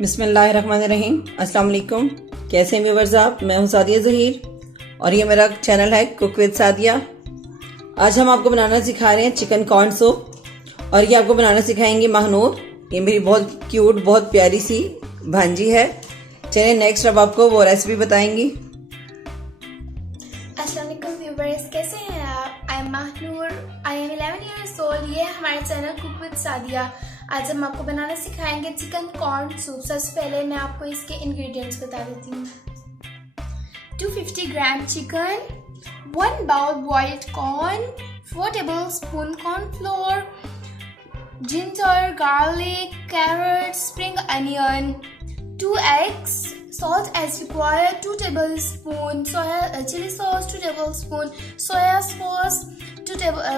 बिस्मिल्लाहिर्रहमानिर्रहीम। अस्सलाम वालेकुम। कैसे हैं व्यूअर्स आप? मैं हूं सादिया ज़हीर और ये मेरा चैनल है कुक विद सादिया। आज हम आपको बनाना सिखा रहे हैं चिकन कॉर्न सूप और ये आपको बनाना सिखाएंगे महानूर। ये मेरी बहुत क्यूट बहुत प्यारी सी भांजी है। चलिए नेक्स्ट अब आपको वो रेसिपी बताएंगी। अस्सलाम वालेकुम व्यूअर्स, कैसे हैं आप? I am Mahnoor, I am 11 years old. ये है हमारा चैनल कुक विद सादिया। आज हम आपको बनाना सिखाएंगे चिकन कॉर्न सूप। सबसे पहले मैं आपको इसके इंग्रेडिएंट्स बता देती हूँ। 250 gram chicken, 1 bowl boiled corn, 4 tablespoon cornflour, ginger, garlic, carrot, spring onion, 2 eggs, salt as required, 2 tablespoon chili sauce, 2 tablespoon soya sauce,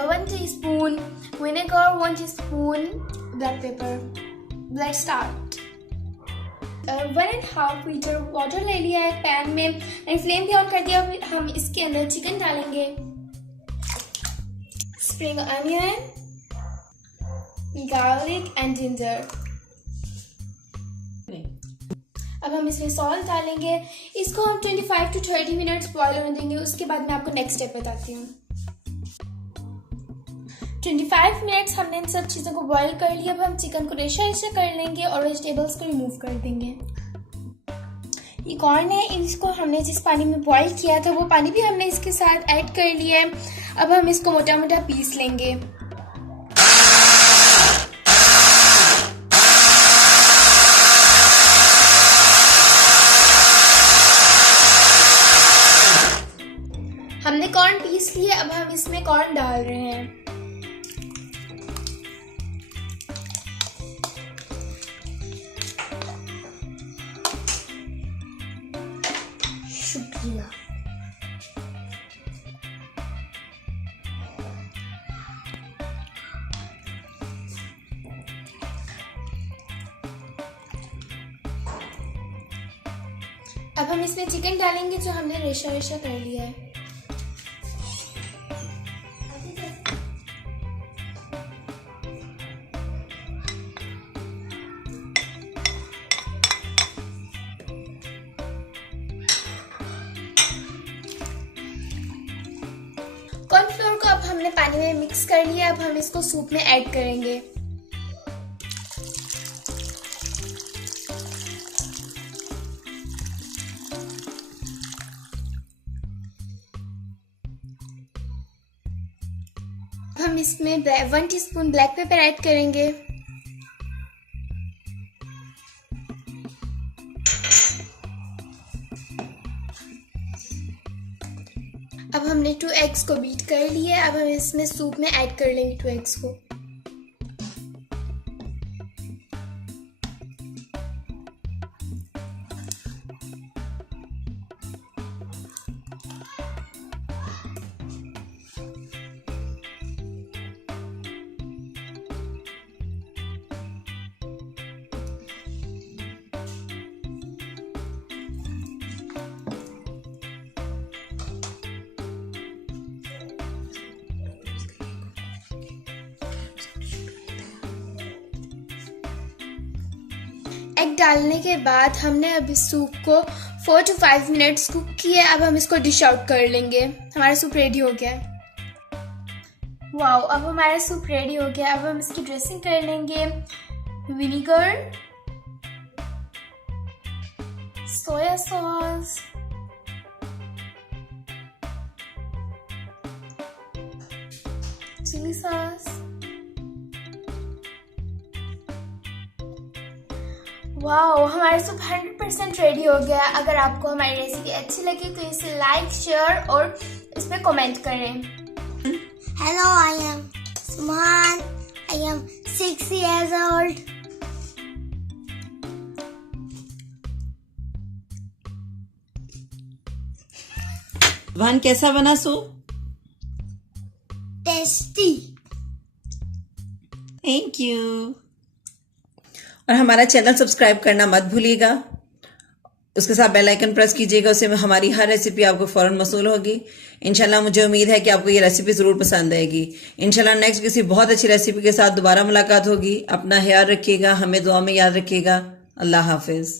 1 teaspoon vinegar, 1 teaspoon black pepper. Let's start. 1.5 liter water ले लिया है pan में and flame भी on कर दिया। हम इसके अंदर चिकन डालेंगे, spring onion, garlic and ginger. अब हम इसमें सॉल्ट डालेंगे। इसको हम 25 to 30 मिनट्स बॉईल होने देंगे। उसके बाद मैं आपको नेक्स्ट स्टेप बताती हूँ। 25 मिनट्स हमने इन सब चीज़ों को बॉईल कर लिया। अब हम चिकन को रेशा रेशा कर लेंगे और वेजिटेबल्स को रिमूव कर देंगे। ये कॉर्न है, इसको हमने जिस पानी में बॉईल किया था वो पानी भी हमने इसके साथ ऐड कर लिया है। अब हम इसको मोटा मोटा पीस लेंगे। हमने कॉर्न पीस लिए, अब हम इसमें कॉर्न डाल रहे हैं। शुक्रिया। अब हम इसमें चिकन डालेंगे जो हमने रेशा रेशा कर लिया है। कॉर्नफ्लोर को अब हमने पानी में मिक्स कर लिया। अब हम इसको सूप में ऐड करेंगे। हम इसमें 1 टीस्पून ब्लैक पेपर ऐड करेंगे। अब हमने 2 eggs को बीट कर लिया। अब हम इसमें सूप में ऐड कर लेंगे 2 eggs को। एग डालने के बाद हमने अब इस सूप को 4 to 5 मिनट्स कुक किया। अब हम इसको डिश आउट कर लेंगे। हमारा सूप रेडी हो गया है। वाओ, अब हमारा सूप रेडी हो गया। अब हम इसकी ड्रेसिंग कर लेंगे। Vinegar, soya sauce, chilli sauce. Wow, हमारा सूप 100% रेडी हो गया। अगर आपको हमारी रेसिपी अच्छी लगी तो इसे लाइक, शेयर और इस पर कमेंट करें। Hello, I am Suman. I am 6 years old. भान कैसा बना सूप? Tasty. Thank you. और हमारा चैनल सब्सक्राइब करना मत भूलिएगा। उसके साथ बेल आइकन प्रेस कीजिएगा, उससे हमारी हर रेसिपी आपको फौरन मसूल होगी। इंशाल्लाह मुझे उम्मीद है कि आपको ये रेसिपी ज़रूर पसंद आएगी। इंशाल्लाह नेक्स्ट किसी बहुत अच्छी रेसिपी के साथ दोबारा मुलाकात होगी। अपना ख्याल रखिएगा, हमें दुआ में याद रखिएगा। अल्लाह हाफिज़।